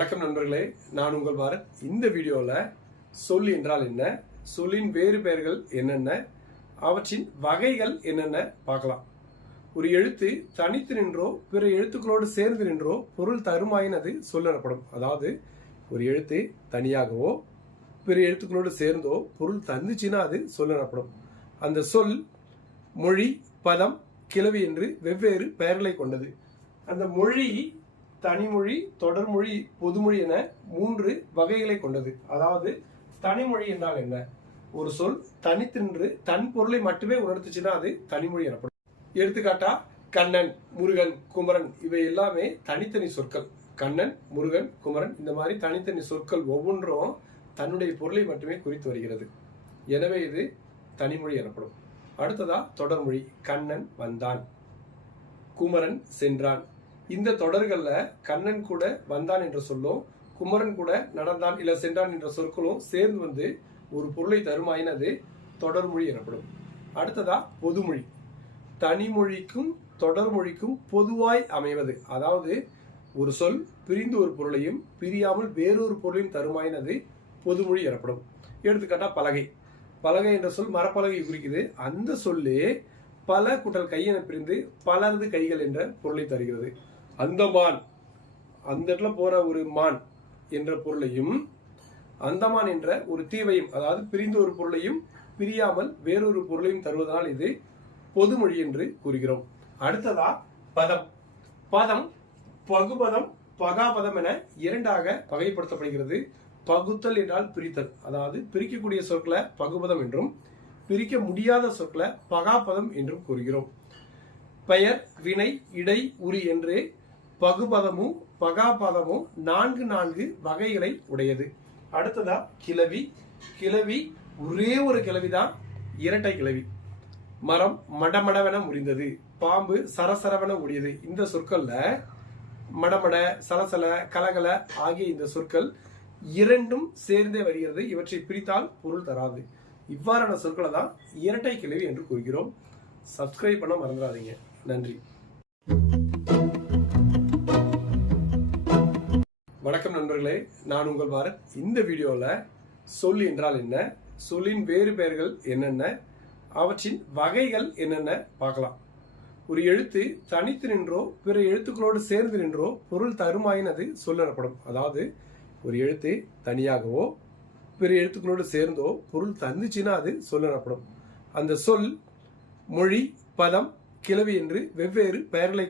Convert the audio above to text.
வணக்கம் நண்பர்களே, நான் உங்கள் பாரத். இந்த வீடியோவில் சொல் என்றால் என்ன, சொல்லின் வேறு பெயர்கள் என்னென்ன, அவற்றின் வகைகள் என்னென்ன பார்க்கலாம். ஒரு எழுத்து தனித்து நின்றோ பிற எழுத்துக்களோடு சேர்ந்து நின்றோ பொருள் தருமாயின் அது சொல் எனப்படும். அதாவது ஒரு எழுத்து தனியாகவோ பிற எழுத்துக்களோடு சேர்ந்தோ பொருள் தந்துச்சுன்னா அது சொல் எனப்படும். அந்த சொல் மொழி, பதம், கிளவி என்று வெவ்வேறு பெயர்களை கொண்டது. அந்த மொழி தனிமொழி, தொடர்மொழி, பொதுமொழி என 3 வகைகளை கொண்டது. அதாவது தனிமொழி என்றால் என்ன? ஒரு சொல் தனித்து நின்று தன் பொருளை மட்டுமே உணர்த்துச்சுன்னா அது தனிமொழி எனப்படும். எடுத்துக்காட்டா கண்ணன், முருகன், குமரன் இவை எல்லாமே தனித்தனி சொற்கள். கண்ணன், முருகன், குமரன் இந்த மாதிரி தனித்தனி சொற்கள் ஒவ்வொன்றும் தன்னுடைய பொருளை மட்டுமே குறித்து வருகிறது. எனவே இது தனிமொழி எனப்படும். அடுத்ததா தொடர்மொழி. கண்ணன் வந்தான், குமரன் சென்றான். இந்த தொடர்கள்ல கண்ணன் கூட வந்தான் என்ற சொல்லும் குமரன் கூட நடந்தான் இல்ல சென்றான் என்ற சொற்களும் சேர்ந்து வந்து ஒரு பொருளை தருமாயின் அது தொடர்மொழி எனப்படும். அடுத்ததா பொதுமொழி. தனிமொழிக்கும் தொடர்மொழிக்கும் பொதுவாய் அமைவது. அதாவது ஒரு சொல் பிரிந்து ஒரு பொருளையும் பிரியாமல் வேறொரு பொருளையும் தருமாயின் அது பொதுமொழி எனப்படும். எடுத்துக்காட்டா பலகை. பலகை என்ற சொல் மரப்பலகை குறிக்குது. அந்த சொல்லே பல கூட்டல் கை என பிரிந்து பலரது கைகள் என்ற பொருளை தருகிறது. அந்தமான், அந்த இடத்துல போற ஒரு மான் என்ற பொருளையும் அந்தமான் என்ற ஒரு தீவையும், அதாவது பிரிந்த ஒரு பொருளையும் பிரியாமல் வேறொரு பொருளையும் தருவதனால் இது பொதுமொழி என்று கூறுகிறோம். அடுத்ததா பதம். பதம் பகுபதம், பகாபதம் என 2ஆக வகைப்படுத்தப்படுகிறது. பகுத்தல் என்றால் பிரித்தல், அதாவது பிரிக்கக்கூடிய சொற்களை பகுபதம் என்றும் பிரிக்க முடியாத சொற்களை பகாபதம் என்றும் கூறுகிறோம். பெயர், வினை, இடை, உரி என்று பகுபதமும் பகாபதமும் 4 வகைகளை உடையது. அடுத்ததா கிளவி. கிளவி ஒரே ஒரு கிளவிதான், இரட்டை கிளவி. மரம் மடமடவென முறிந்தது, பாம்பு சரசரவென ஓடியது. இந்த சொற்கள்ல மடமட, சலசல, கலகல ஆகிய இந்த சொற்கள் 2ம் சேர்ந்தே வருகிறது. இவற்றை பிரித்தால் பொருள் தராது. இவ்வாறான சொற்களை தான் இரட்டை கிளவி என்று கூறுகிறோம். சப்ஸ்கிரைப் பண்ண மறந்துடாதீங்க. நன்றி. வணக்கம் நண்பர்களே, நான் உங்கள் பாரத். இந்த வீடியோவில் சொல் என்றால் என்ன, சொல்லின் வேறு பெயர்கள் என்னென்ன, அவற்றின் வகைகள் என்னென்ன பார்க்கலாம். ஒரு எழுத்து தனித்து நின்றோ பிற எழுத்துக்களோடு சேர்ந்து நின்றோ பொருள் தருமாயின் அது சொல் எனப்படும். அதாவது ஒரு எழுத்து தனியாகவோ பிற எழுத்துக்களோடு சேர்ந்தோ பொருள் தந்துச்சுன்னா அது சொல் எனப்படும். அந்த சொல் மொழி, பதம், கிளவி என்று வெவ்வேறு பெயர்களை